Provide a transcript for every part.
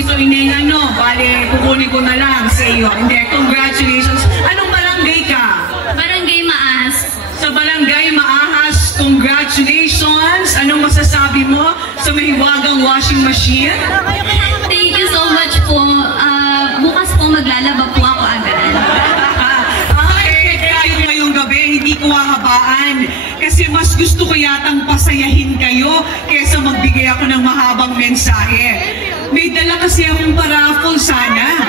Sito Ineng, bale, kukunin ko na lang sa iyo. Hindi, congratulations. Anong barangay ka? Barangay Maas. Sa Barangay Maahas, congratulations. Anong masasabi mo sa mahiwagang washing machine? Thank you so much po. Bukas po maglalaba po ako agad. Okay, kahit ngayong gabi, hindi ko hahabaan. Kasi mas gusto ko yatang pasayahin kayo kaysa magbigay ako ng mahabang mensahe. May dala kasi akong paraffle sana.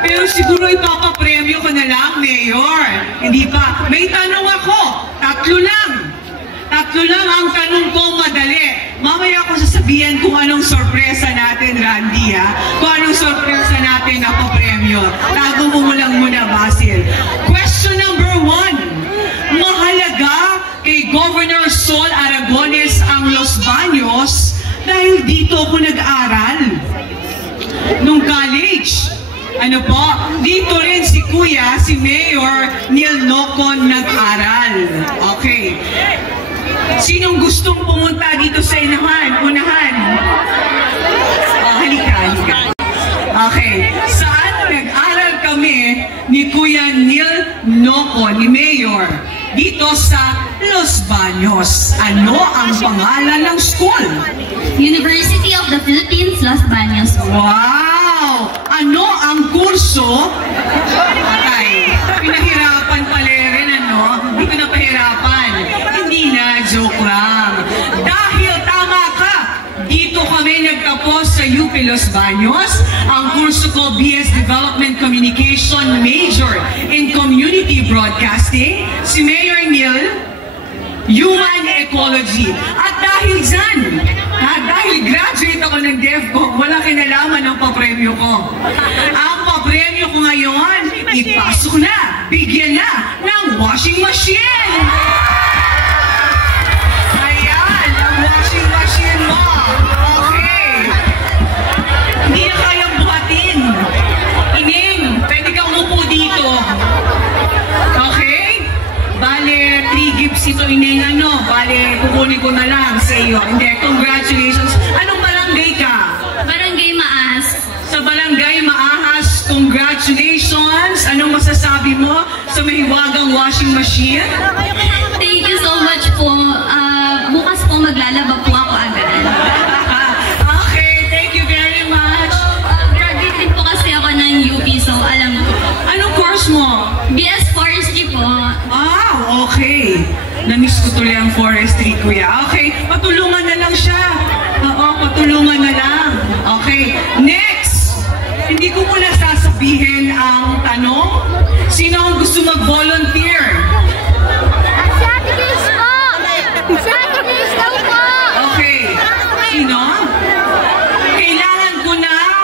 Pero siguro ipapapremyo ko na lang, Mayor. Hindi pa. May tanong ako. Tatlo lang. Tatlo lang ang tanong ko, madali. Mamaya ko sasabihin kung anong sorpresa natin, Randy, ha? Kung anong sorpresa natin na papremyo. Tago mo lang muna, Basil. Question number 1. Mahalaga kay Governor Sol Aragones ang Los Baños dahil dito ako nag-aral. Nung college. Ano po? Dito rin si Kuya, si Mayor Neil Nocon nag-aral. Okay. Sinong gustong pumunta dito sa unahan? Halika. Okay. Saan nag-aral kami ni Kuya Neil Nocon, ni Mayor? Dito sa Los Baños. Ano ang pangalan ng school? University of the Philippines, Los Baños. Wow! Ano ang kurso? Ay, pinahirapan pala rin, Hindi ko napahirapan. Hindi na, joke lang. Dahil tama ka, dito kami nagtapos sa UP Los Baños. Ang kurso ko, BS Development Communication Major in Community Broadcasting. Si Mayor Neil, Human Ecology. At dahil dyan, dahil graduate ako ng DevCo, wala kinalaman ang papremyo ko. Ang papremyo ko ngayon, ipasok na, bigyan na ng washing machine. Ayan, ang washing machine mo. Okay. Hindi na kayang buhatin. Ineng, pwede kang umupo dito. Okay? Bale, 3 gifts ito, Ineng, bale, kukunin ko na lang sa iyo. Hindi, congratulations. Anong barangay ka? Barangay Maas. Sa Barangay Maahas, congratulations. Anong masasabi mo sa mahiwagang washing machine? Thank you so much po. Bukas po maglalaba po ako agad. Okay, thank you very much. Graduate din po kasi ako ng UP, so alam ko. Anong course mo? BS Forestry po. Okay. Namiss ko tuloy ang forestry, Kuya. Okay, patulungan na lang siya. Oo, patulungan na lang. Okay, next. Hindi ko muna sasabihin ang tanong. Sino ang gusto mag-volunteer? Okay. Sino? Kailangan ko ng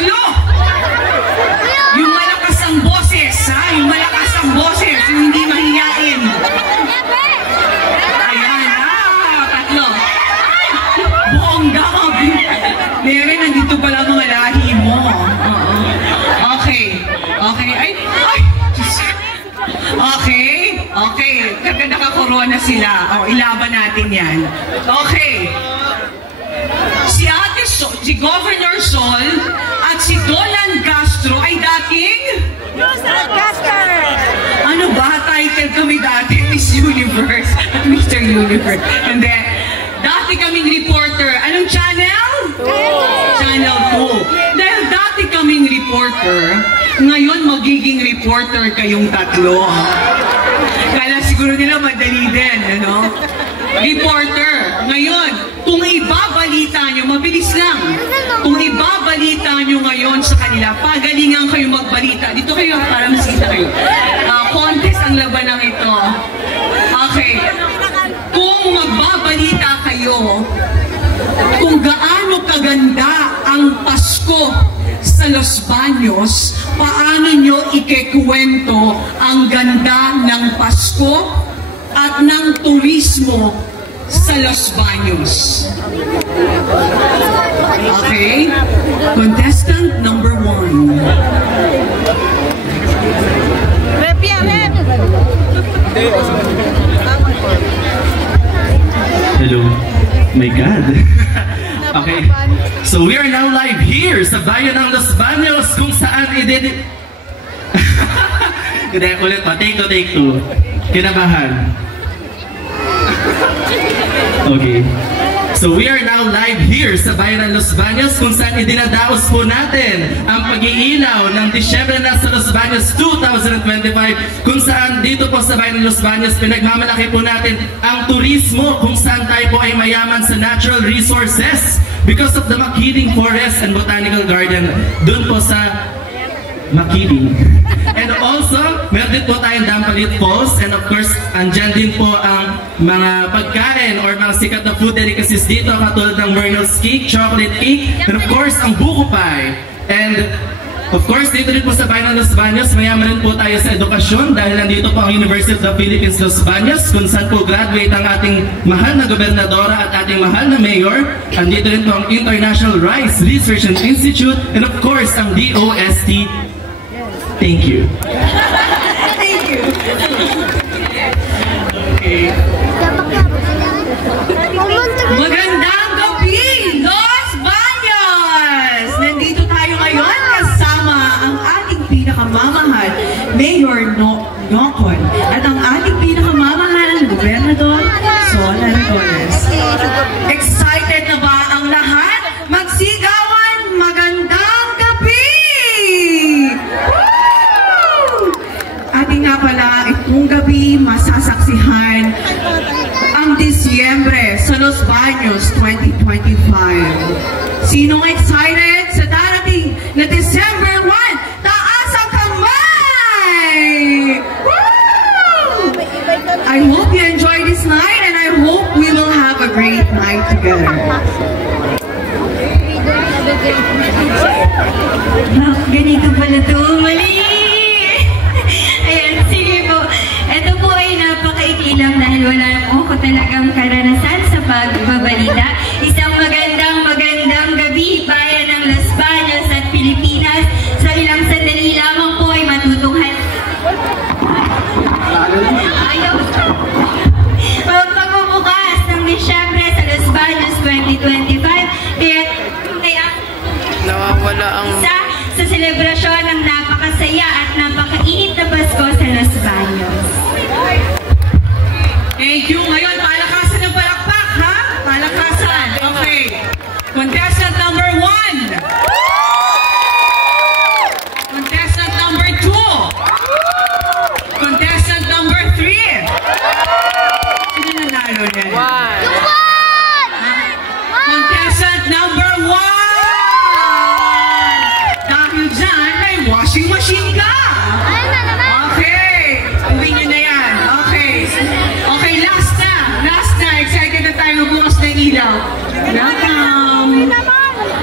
3. Yung malakas ang boses, ha? Yung malakas ang boses. Yung hindi mahiyain. Ayan, 3. Buong gabi. Mary, nandito pala mga lahi mo. Okay. Okay. Ay! Okay. Kaganda ka-corona sila. Ilaban natin yan. Okay. Si si Governor Sol at si Dolan Castro ay dating? Ano ba? Title kami dati, Miss Universe at Mr. Universe. And then, dati kaming reporter. Anong channel? Channel 2. Dahil dati kaming reporter, ngayon magiging reporter kayong 3. Kala siguro nila madali din, Reporter. Ngayon, kung ibabalita nyo, mabilis lang. Kung ibabalita nyo ngayon sa kanila, pagalingan kayo magbalita. Dito kayo, para masita kayo. Contest ang labanang ito. Okay. Kung magbabalita kayo, kung gaano kaganda ang Pasko sa Los Baños, paano nyo ikikwento ang ganda ng Pasko at ng turismo sa Los Baños? Okay? Contestant number 1. Hello. My God. Okay. So we are now live here sa bayan ng Los Baños kung saan Hindi, ulit pa. Take two. Kinabahan. Okay. So we are now live here sa bayan ng Los Baños kung saan idinadaos po natin ang pag-iinaw ng Disyembre na sa Los Baños 2025 kung saan dito po sa bayan ng Los Baños pinagmamalaki po natin ang turismo kung saan tayo po ay mayaman sa natural resources because of the Makiling Forest and Botanical Garden dun po sa Makiling. And also, meron din po tayong Dampalit Falls and of course, andyan din po ang mga pagkain or mga sikat na food delicacies dito katulad ng Mernels Cake, Chocolate Cake, and of course, ang Buko Pie. And of course, dito rin po sa bayan ng Los Baños, mayaman rin po tayo sa edukasyon dahil nandito po ang University of the Philippines Los Baños kung saan po graduate ang ating mahal na gobernadora at ating mahal na mayor. Andito rin po ang International Rice Research and Institute and of course, ang DOST. Thank you. Thank you. Okay. Magandang gabi, Los Baños! Nandito tayo ngayon kasama ang ating pinakamamahal, Mayor Nocon, at ang ating pinakamamahal na Gobernador, Sol Aragones. Excited na ba ang lahat? Magsigawan! Magandang gabi! Ating nga pala, itong gabi masasaksihan ang Disyembre sa Los Baños 2025. Sinong excited sa darating na December 1? Taas ang kamay! Woo! I hope you enjoy this night and I hope we will have a great night together. Ganito pala ito. Mali! Ayan, sige po. Ito po ay napakaikilang dahil wala po ako talagang karanasan sa pagbabalita. Isang magandang gabi, bayan ng Los Baños at Pilipinas. Sa ilang sandali lamang po ay matutunghan. Ayaw. Pagbubukas ng Disyembre sa Los Baños 2025. Kaya nawawala ang sa selebrasyon ng napakasaya at napakainit na Pasko sa Los Baños. Thank you. Ngayon, palakasan ng palakpak, ha? Palakasan. Okay. Contestant number 1. Contestant number 2. Contestant number 3. Sino nanalo niyan? Contestant number 1. Dahil dyan, may washing machine ka. Okay. Uwi nyo na yan. Okay. Okay, last na. Excited na tayo magbukas ng ilaw. Welcome.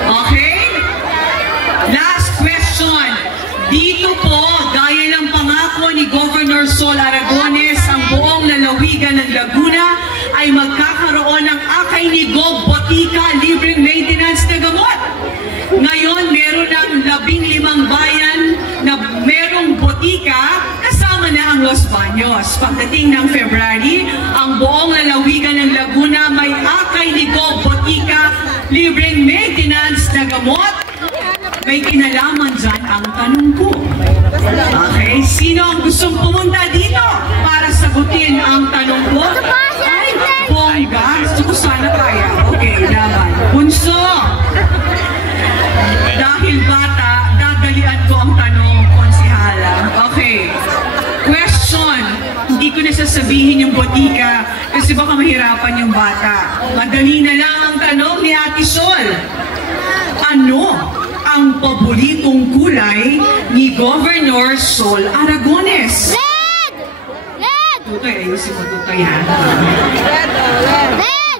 Okay. Last question. Dito po, gaya ng pangako ni Governor Sol Aragones, ang buong lalawigan ng Laguna ay magkakaroon ng Akay ni Gov Botica libreng maintenance na gamot. Ngayon, meron ng 15 bayan na merong botika kasama na ang Los Baños. Pagdating ng February, ang buong lalawigan ng Laguna may Akay ni Gov Botica libreng maintenance na gamot. May kinalaman dyan ang tanong ko. Okay, sino ang gustong pumunta dito para sagutin ang tanong ko? Ay, bongga. Gusto ko sana kaya. Okay, laban. Bunso. Dahil bata, dadalian ko ang tanong, konsihala. Okay. Question. Hindi ko na sasabihin yung botika kasi baka mahirapan yung bata. Madali na lang ang tanong ni Ate Sol. Ano ang paboritong kulay ni Governor Sol Aragones? red! Tutoy, ayusin mo tutoy ha. Red!